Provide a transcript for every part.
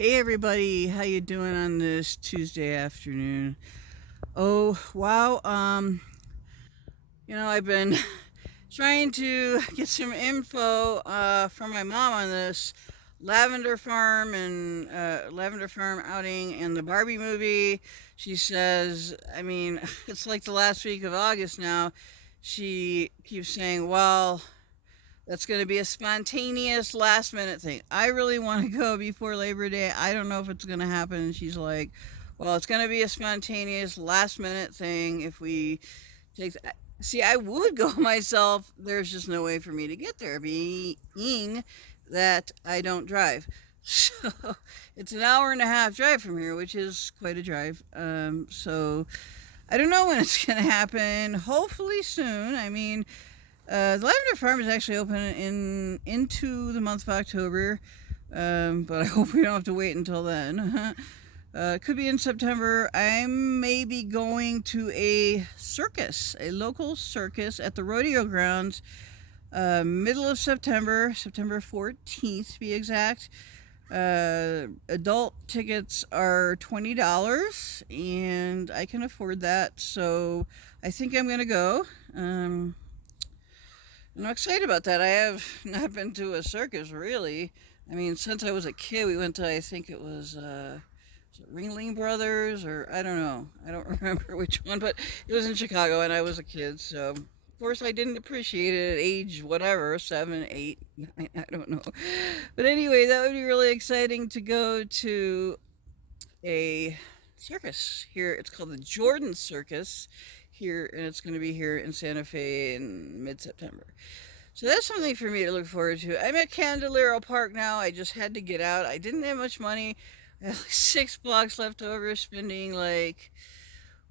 Hey everybody, how you doing on this Tuesday afternoon? Oh, wow. I've been trying to get some info from my mom on this lavender farm outing and the Barbie movie. She says, it's like the last week of August now. She keeps saying, well, that's going to be a spontaneous last minute thing. I really want to go before Labor Day. I don't know if it's going to happen. And she's like, well, it's going to be a spontaneous last minute thing if we take. See, I would go myself. There's just no way for me to get there, being that I don't drive. So it's an hour and a half drive from here, which is quite a drive. So I don't know when it's going to happen. Hopefully soon. The Lavender Farm is actually open into the month of October, but I hope we don't have to wait until then. It could be in September. I'm maybe going to a circus, a local circus at the rodeo grounds, middle of September, September 14th to be exact. Adult tickets are $20, and I can afford that, so I think I'm going to go. I'm excited about that. I have not been to a circus really. Since I was a kid, we went to, I think was it Ringling Brothers, or I don't know. I don't remember which one, but it was in Chicago and I was a kid. So, of course, I didn't appreciate it at age whatever, 7, 8, 9, I don't know. But anyway, that would be really exciting to go to a circus here. It's called the Jordan Circus here, and it's going to be here in Santa Fe in mid-September. So that's something for me to look forward to. I'm at Candelero Park now. I just had to get out. I didn't have much money. I had like $6 left over, spending like,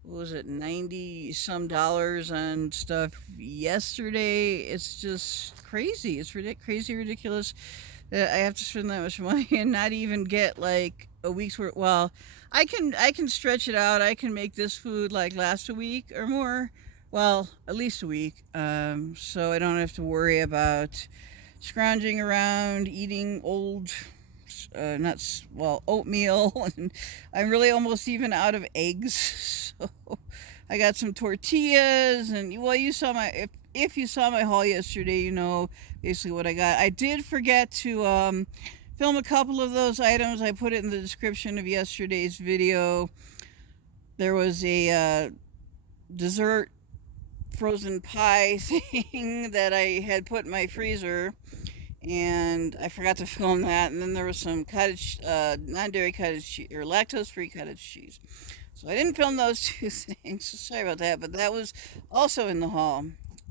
what was it, 90 some dollars on stuff yesterday. It's just crazy. It's crazy, ridiculous that I have to spend that much money and not even get like a week's worth. Well, I can stretch it out. I can make this food like last a week or more. Well, at least a week. So I don't have to worry about scrounging around eating old nuts, well, oatmeal, and I'm really almost even out of eggs. So I got some tortillas, and well, you saw my if you saw my haul yesterday, you know basically what I got. I did forget to film a couple of those items. I put it in the description of yesterday's video. There was a dessert frozen pie thing that I had put in my freezer, and I forgot to film that. And then there was some cottage, non-dairy cottage cheese, or lactose-free cottage cheese. So I didn't film those two things. So sorry about that, but that was also in the haul.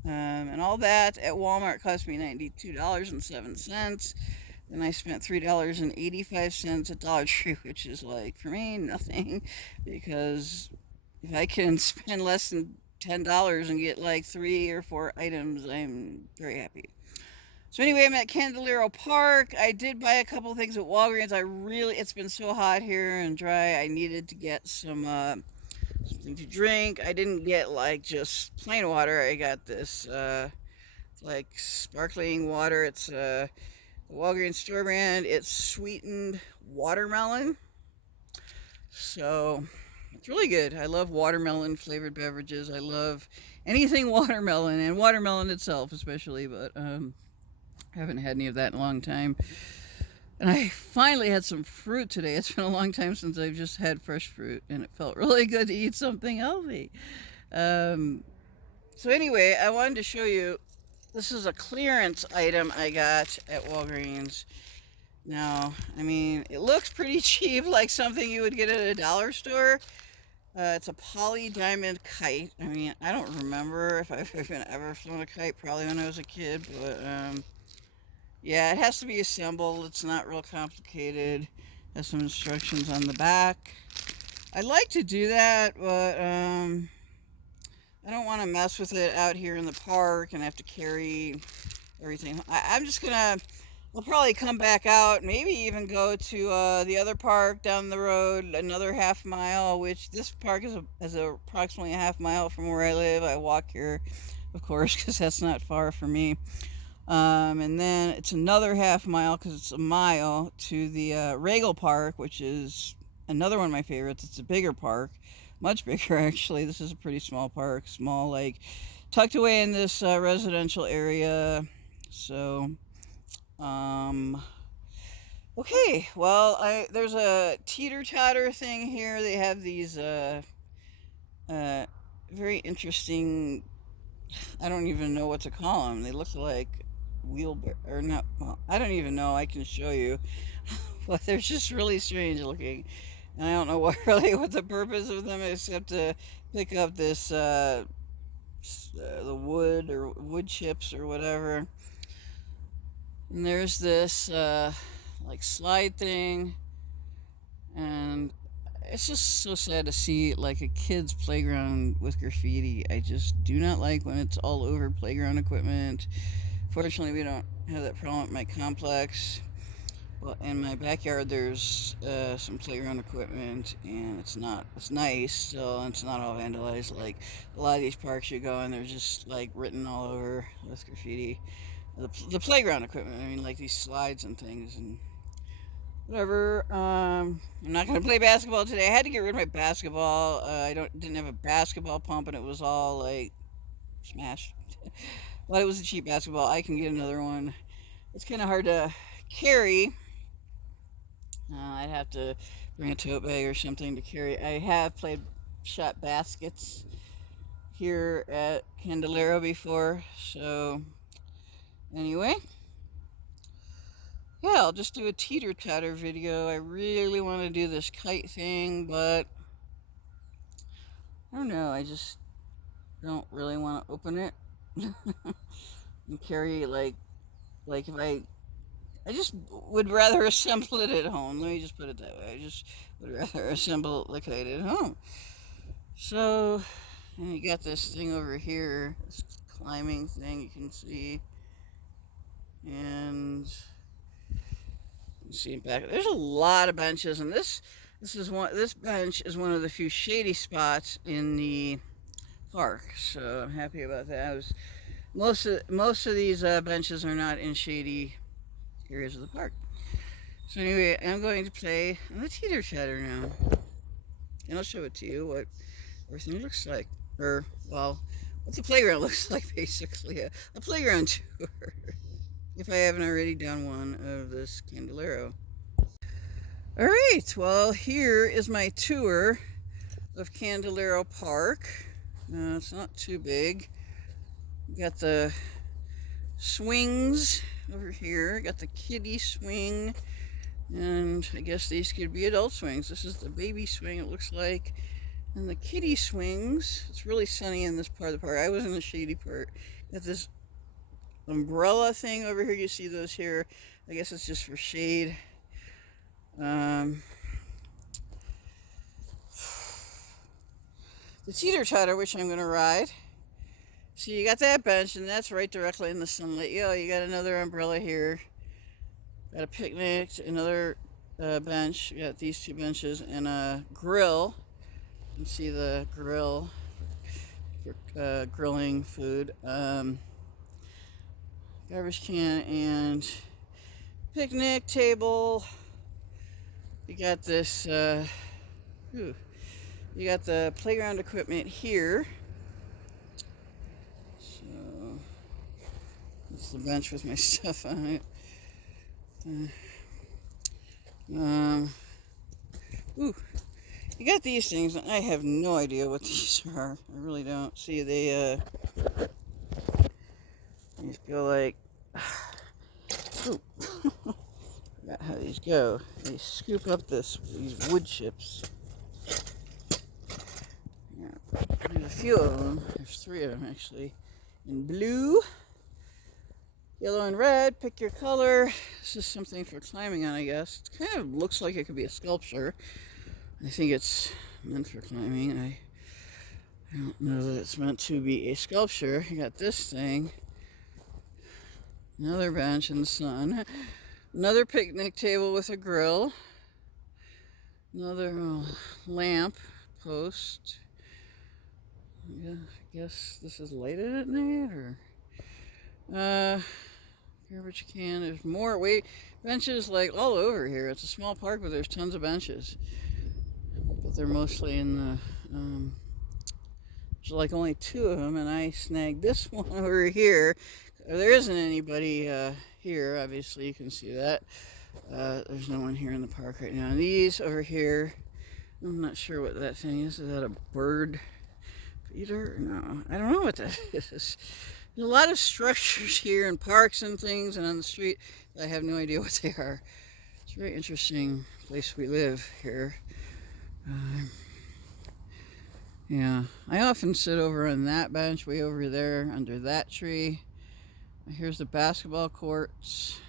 And all that at Walmart cost me $92.07. Then I spent $3.85 at Dollar Tree, which is like, for me, nothing. Because if I can spend less than $10 and get like 3 or 4 items, I'm very happy. So anyway, I'm at Candelero Park. I did buy a couple things at Walgreens. It's been so hot here and dry. I needed to get something to drink. I didn't get like just plain water. I got this like sparkling water. It's the Walgreens store brand. It's sweetened watermelon. So it's really good. I love watermelon flavored beverages. I love anything watermelon, and watermelon itself especially, but I haven't had any of that in a long time. And I finally had some fruit today. It's been a long time since I've just had fresh fruit, and it felt really good to eat something healthy. Um, so anyway, I wanted to show you, this is a clearance item I got at Walgreens. Now, it looks pretty cheap, like something you would get at a dollar store. It's a poly diamond kite. I don't remember if I've even ever flown a kite, probably when I was a kid, but yeah, it has to be assembled. It's not real complicated. Has some instructions on the back. I'd like to do that, but I don't want to mess with it out here in the park and have to carry everything. I'm just gonna, I'll probably come back out, maybe even go to the other park down the road, another half mile, which this park is approximately a half mile from where I live. I walk here, of course, because that's not far from me. And then it's another half mile because it's a mile to the Regal Park, which is another one of my favorites. It's a bigger park, much bigger actually. This is a pretty small park, small, like tucked away in this residential area. So, okay, well, there's a teeter-totter thing here. They have these very interesting, I don't even know what to call them. They look like wheelbarrow, or not, well, I don't even know. I can show you. But they're just really strange looking. And I don't know what really what the purpose of them is, except to pick up this, the wood or wood chips or whatever. And there's this, like slide thing. And it's just so sad to see like a kid's playground with graffiti. I just do not like when it's all over playground equipment. Fortunately, we don't have that problem at my complex. Well, in my backyard, there's some playground equipment, and it's nice still, and it's not all vandalized like a lot of these parks you go in. They're just like written all over with graffiti. The playground equipment, I mean, like these slides and things, and whatever. I'm not gonna play basketball today. I had to get rid of my basketball. Didn't have a basketball pump, and it was all like smashed. But it was a cheap basketball. I can get another one. It's kind of hard to carry. I'd have to bring a tote bag or something to carry. I have shot baskets here at Candelero before. So anyway, yeah, I'll just do a teeter-totter video. I really want to do this kite thing, but I don't know. I just don't really want to open it and carry like if I just would rather assemble it at home. Let me just put it that way. I just would rather assemble the kite at home. So, and you got this thing over here, this climbing thing you can see, and you see it back. There's a lot of benches, and this bench is one of the few shady spots in the park. So I'm happy about that. Most of these benches are not in shady areas of the park. So anyway, I'm going to play on the teeter-totter now, and I'll show it to you what everything looks like, or well, what the playground looks like, basically a playground tour. If I haven't already done one of this Candelero. All right, well, here is my tour of Candelero Park. It's not too big. Got the swings over here. Got the kiddie swing, and I guess these could be adult swings. This is the baby swing, it looks like. And the kiddie swings, it's really sunny in this part of the park. I was in the shady part. Got this umbrella thing over here. You see those here. I guess it's just for shade. The teeter-totter, which I'm going to ride. So you got that bench, and that's right directly in the sunlight. You got another umbrella here. Got a picnic, another bench. You got these two benches, and a grill. You can see the grill for grilling food. Garbage can and picnic table. You got this, you got the playground equipment here. So, this is the bench with my stuff on it. You got these things, and I have no idea what these are. I really don't. See, they just go like, ooh. Forgot how these go. They scoop up these wood chips. Yeah. There's a few of them. There's 3 of them actually. In blue, yellow, and red. Pick your color. This is something for climbing on, I guess. It kind of looks like it could be a sculpture. I think it's meant for climbing. I don't know that it's meant to be a sculpture. You got this thing. Another bench in the sun. Another picnic table with a grill. Another lamp post. Yeah, I guess this is lighted at night, or Garbage can. There's more wait benches like all over here. It's a small park, but there's tons of benches. But they're mostly in the. There's like only two of them, and I snagged this one over here. There isn't anybody here. Obviously, you can see that. There's no one here in the park right now. And these over here, I'm not sure what that thing is. Is that a bird feeder? No, I don't know what that is. There's a lot of structures here in parks and things and on the street. I have no idea what they are. It's a very interesting place we live here. Yeah, I often sit over on that bench way over there under that tree. Here's the basketball courts.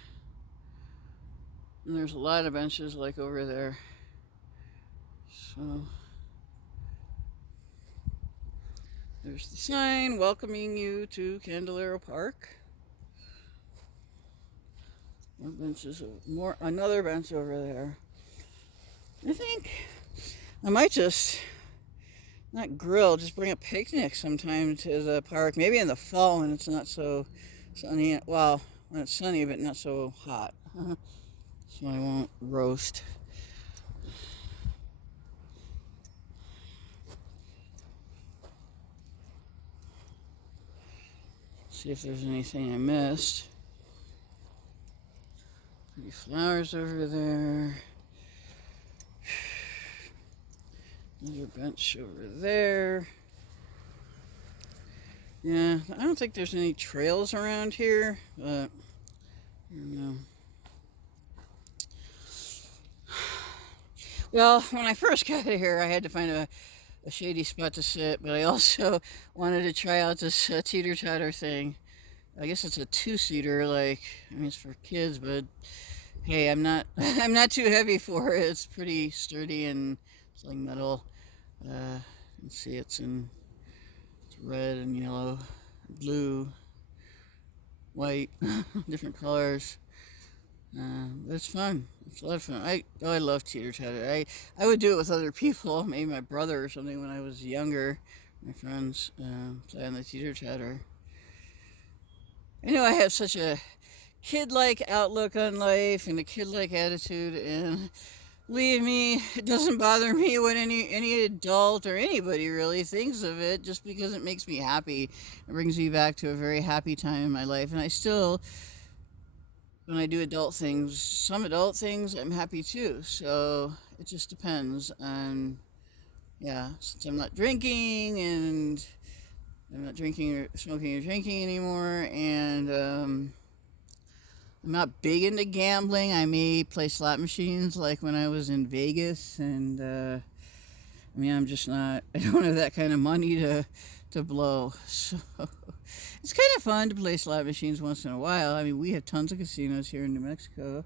And there's a lot of benches like over there. So there's the sign welcoming you to Candelero Park. More benches, another bench over there. I think I might just not grill, just bring a picnic sometime to the park. Maybe in the fall when it's not so sunny. Well, when it's sunny but not so hot. So I won't roast. See if there's anything I missed. Pretty flowers over there. Another bench over there. Yeah, I don't think there's any trails around here, but I don't know. Well, when I first got here, I had to find a shady spot to sit, but I also wanted to try out this teeter-totter thing. I guess it's a two-seater, like, I mean, it's for kids, but hey, I'm not too heavy for it. It's pretty sturdy and it's like metal. You can see it's red and yellow, blue, white, different colors. But it's fun. It's a lot of fun. I love teeter-totter. I would do it with other people, maybe my brother or something when I was younger. My friends play on the teeter-totter. I know I have such a kid-like outlook on life and a kid-like attitude, and believe me, it doesn't bother me what any adult or anybody really thinks of it, just because it makes me happy. It brings me back to a very happy time in my life, and I still, when I do adult things, some adult things, I'm happy too. So it just depends on, yeah, since I'm not drinking and I'm not drinking or smoking or drinking anymore, and I'm not big into gambling. I may play slot machines like when I was in Vegas, and I mean, I'm just not, I don't have that kind of money to blow. So it's kind of fun to play slot machines once in a while. I mean, we have tons of casinos here in New Mexico.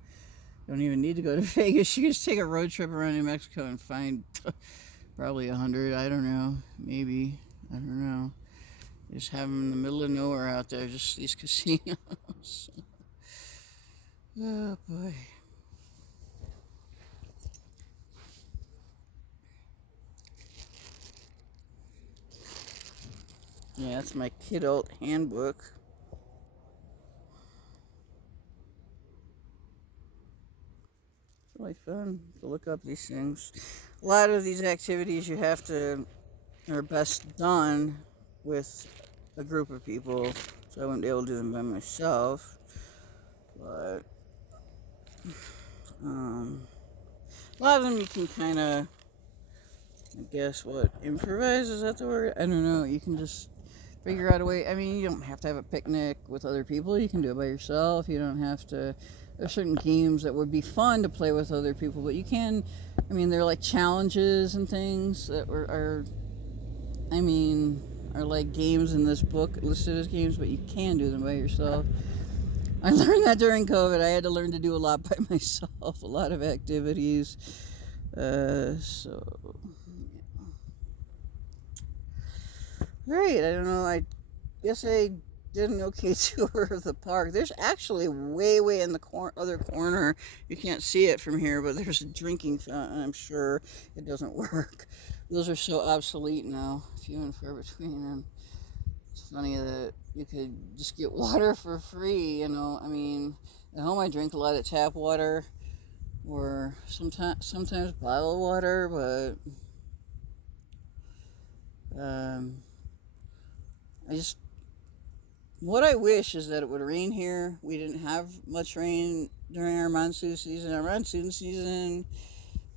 Don't even need to go to Vegas. You can just take a road trip around New Mexico and find probably 100. I don't know. Maybe. I don't know. Just have them in the middle of nowhere out there, just these casinos. Oh, boy. Yeah, that's my kidult handbook. It's really fun to look up these things. A lot of these activities are best done with a group of people, so I wouldn't be able to do them by myself. But a lot of them you can kind of, I guess, improvise, is that the word? I don't know. You can just figure out a way. I mean, you don't have to have a picnic with other people. You can do it by yourself. You don't have to. There's certain games that would be fun to play with other people, but you can, I mean, they're like challenges and things that are like games in this book listed as games, but you can do them by yourself. I learned that during COVID. I had to learn to do a lot by myself, a lot of activities. So, great. I don't know. I guess I did an okay tour of the park. There's actually way in the other corner. You can't see it from here, but there's a drinking fountain. I'm sure it doesn't work. Those are so obsolete now, few and far between them. It's funny that you could just get water for free, you know. I mean, at home I drink a lot of tap water or sometimes bottled water, but I just what I wish is that it would rain here. We didn't have much rain during our monsoon season. Our monsoon season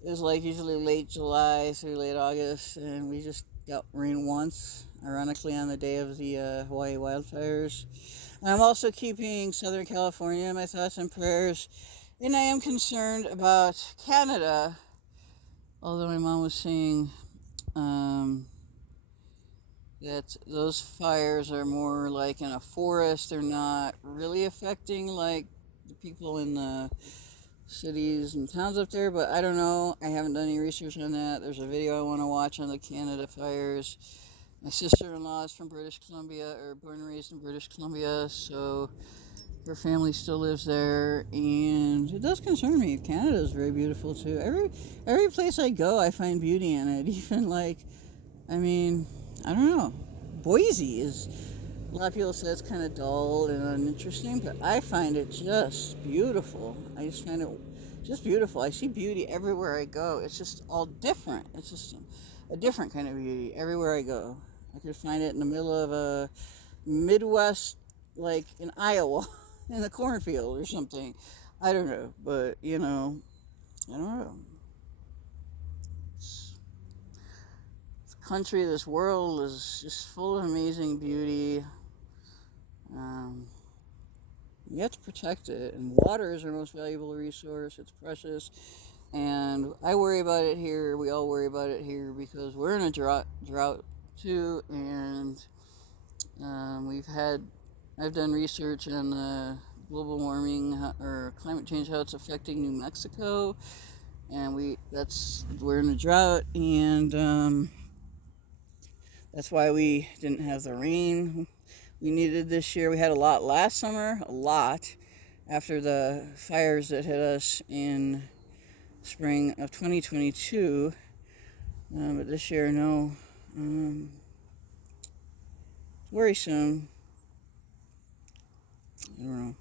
is like usually late July through late August, and we just got rain once, ironically on the day of the Hawaii wildfires. I'm also keeping Southern California in my thoughts and prayers, and I am concerned about Canada, although my mom was saying that those fires are more like in a forest. They're not really affecting like the people in the cities and towns up there, but I don't know. I haven't done any research on that. There's a video I want to watch on the Canada fires. My sister-in-law is from British Columbia, or born and raised in British Columbia, so her family still lives there, and it does concern me. Canada is very beautiful too. Every place I go, I find beauty in it. Even like, I mean, I don't know. Boise is, a lot of people say it's kind of dull and uninteresting, but I find it just beautiful. I just find it just beautiful. I see beauty everywhere I go. It's just all different. It's just a different kind of beauty everywhere I go. I could find it in the middle of a Midwest, like in Iowa, in the cornfield or something. I don't know, but you know, I don't know. Country, this world is just full of amazing beauty. You have to protect it, and water is our most valuable resource. It's precious, and I worry about it here. We all worry about it here because we're in a drought too, and I've done research on global warming or climate change, how it's affecting New Mexico, and we're in a drought, and that's why we didn't have the rain we needed this year. We had a lot last summer, a lot, after the fires that hit us in spring of 2022. But this year, no. Worrisome. I don't know.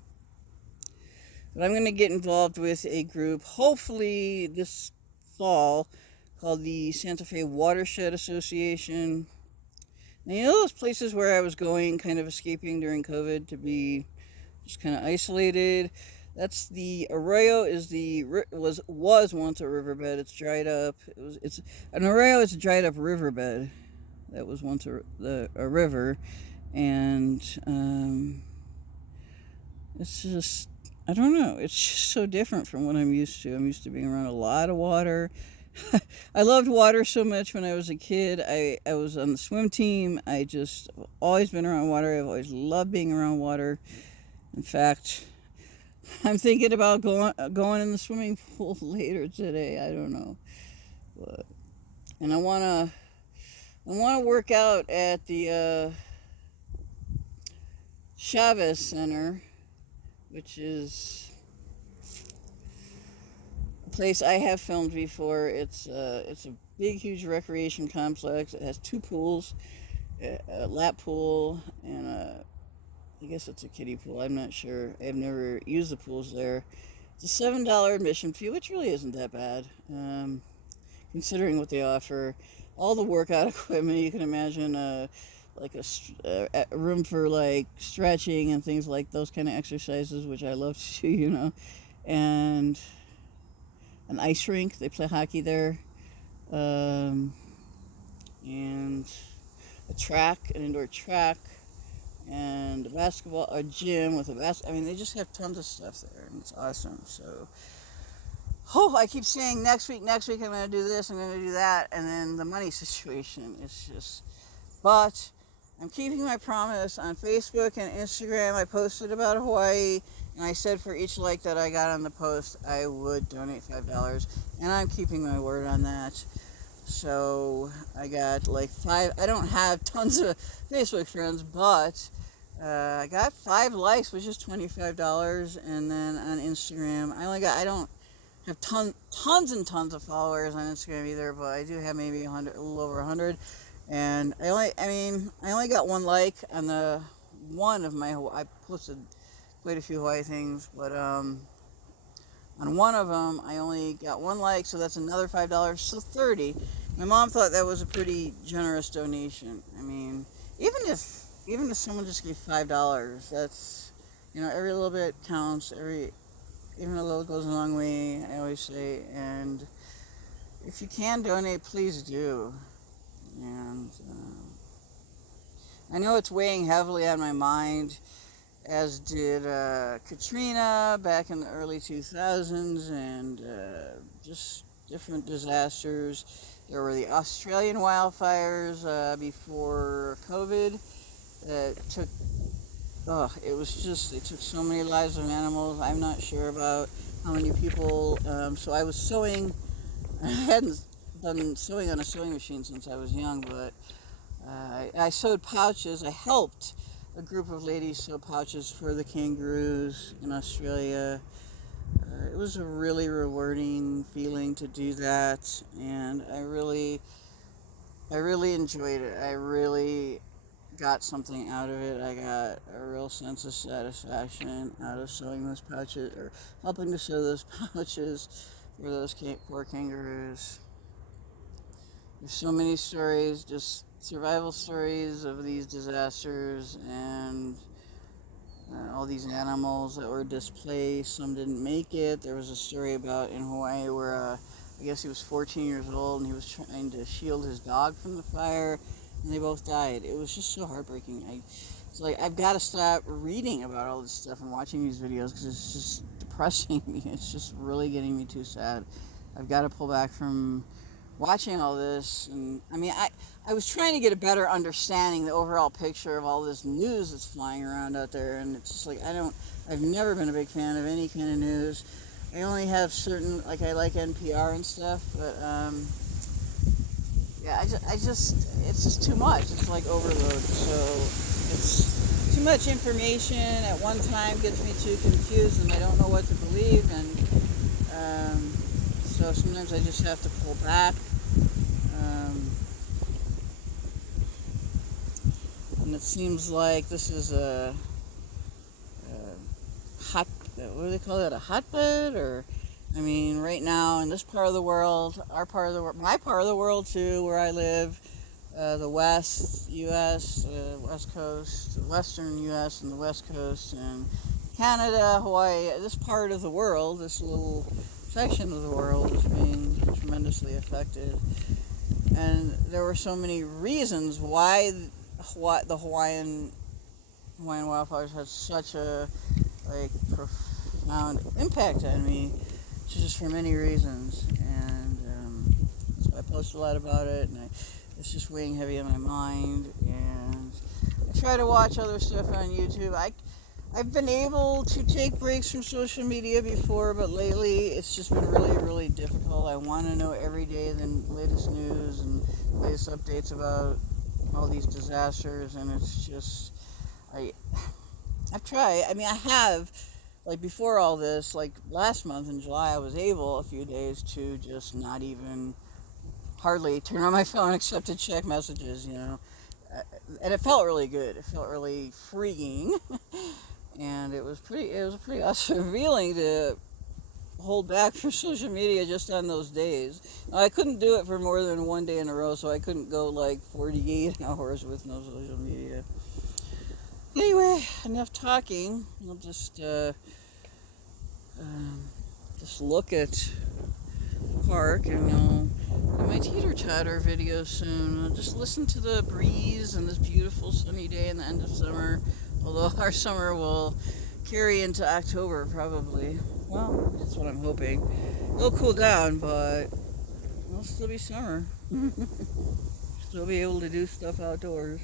But I'm going to get involved with a group, hopefully this fall, called the Santa Fe Watershed Association. And you know those places where I was going, kind of escaping during COVID to be just kind of isolated? That's the Arroyo was once a riverbed. It's dried up. It's an arroyo. It's a dried up riverbed that was once a river, and it's just, I don't know. It's just so different from what I'm used to. I'm used to being around a lot of water. I loved water so much when I was a kid. I was on the swim team. I just have always been around water. I've always loved being around water. In fact, I'm thinking about going in the swimming pool later today. I don't know, and I wanna work out at the Chavez Center, which is a place I have filmed before. It's a big, huge recreation complex. It has two pools, a lap pool and I guess it's a kiddie pool. I'm not sure. I've never used the pools there. It's a $7 admission fee, which really isn't that bad, considering what they offer. All the workout equipment you can imagine, like a room for like stretching and things like those kind of exercises, which I love to do, you know, and an ice rink. They play hockey there, and a track, an indoor track, and a gym with I mean, they just have tons of stuff there, and it's awesome. So, I keep saying next week I'm going to do this, I'm going to do that, and then the money situation is just, but I'm keeping my promise. On Facebook and Instagram, I posted about Hawaii, and I said for each like that I got on the post, I would donate $5, and I'm keeping my word on that. So I got like 5. I don't have tons of Facebook friends, but I got 5 likes, which is $25. And then on Instagram, I don't have tons and tons of followers on Instagram either, but I do have maybe 100, a little over 100. And I only got one like on the one of my, I posted quite a few Hawaii things, but on one of them, I only got one like, so that's another $5, so 30. My mom thought that was a pretty generous donation. I mean, even if someone just gave $5, that's, every little bit counts. Even a little goes a long way, I always say. And if you can donate, please do. And I know it's weighing heavily on my mind, as did Katrina back in the early 2000s, and just different disasters. There were the Australian wildfires before COVID that took, oh, it took so many lives of animals. I'm not sure about how many people. So I was sewing. I hadn't done sewing on a sewing machine since I was young, but I sewed pouches. I helped a group of ladies sew pouches for the kangaroos in Australia. It was a really rewarding feeling to do that, and I really enjoyed it. I really got something out of it. I got a real sense of satisfaction out of sewing those pouches, or helping to sew those pouches for those poor kangaroos. There's so many stories, just survival stories of these disasters, and all these animals that were displaced. Some didn't make it. There was a story about in Hawaii where I guess he was 14 years old and he was trying to shield his dog from the fire, and they both died. It was just so heartbreaking. It's like I've got to stop reading about all this stuff and watching these videos because it's just depressing me. It's just really getting me too sad. I've got to pull back from watching all this. And I was trying to get a better understanding, the overall picture of all this news that's flying around out there, and it's just like I've never been a big fan of any kind of news. I only have certain, like, I like NPR and stuff, but yeah, it's just too much. It's like overload. So it's too much information at one time, gets me too confused, and I don't know what to believe. And so sometimes I just have to pull back. And it seems like this is a hot, what do they call it, a hotbed? Or, I mean, right now in this part of the world, our part of the world, my part of the world too, where I live, the West U.S., West Coast, the Western U.S. and the West Coast, and Canada, Hawaii, this part of the world, this little section of the world is being tremendously affected. And there were so many reasons why the Hawaiian wildfires had such a profound impact on me, just for many reasons. And so I post a lot about it, and it's just weighing heavy on my mind. And I try to watch other stuff on YouTube. I've been able to take breaks from social media before, but lately it's just been really, really difficult. I want to know every day the latest news and latest updates about all these disasters, and it's just, I've tried. I have, like, before all this, like last month in July, I was able a few days to just not even hardly turn on my phone except to check messages, and it felt really good. It felt really freeing. And it was a pretty awesome feeling to hold back from social media just on those days. Now, I couldn't do it for more than one day in a row, so I couldn't go like 48 hours with no social media. Anyway, enough talking. I'll just look at the park, and I'll do my teeter-totter video soon. I'll just listen to the breeze and this beautiful sunny day in the end of summer. Although our summer will carry into October, probably. Well, that's what I'm hoping. It'll cool down, but it'll still be summer. Still be able to do stuff outdoors.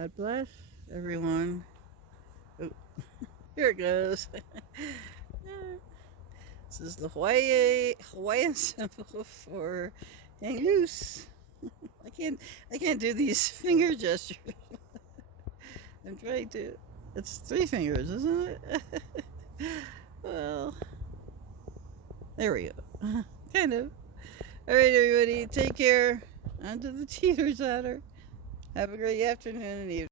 God bless everyone. Oh, here it goes. This is the Hawaiian symbol for hang loose. I can't do these finger gestures. I'm trying to. It's 3 fingers, isn't it? Well, there we go. Kind of. All right, everybody, take care. On to the teeter totter. Have a great afternoon and evening.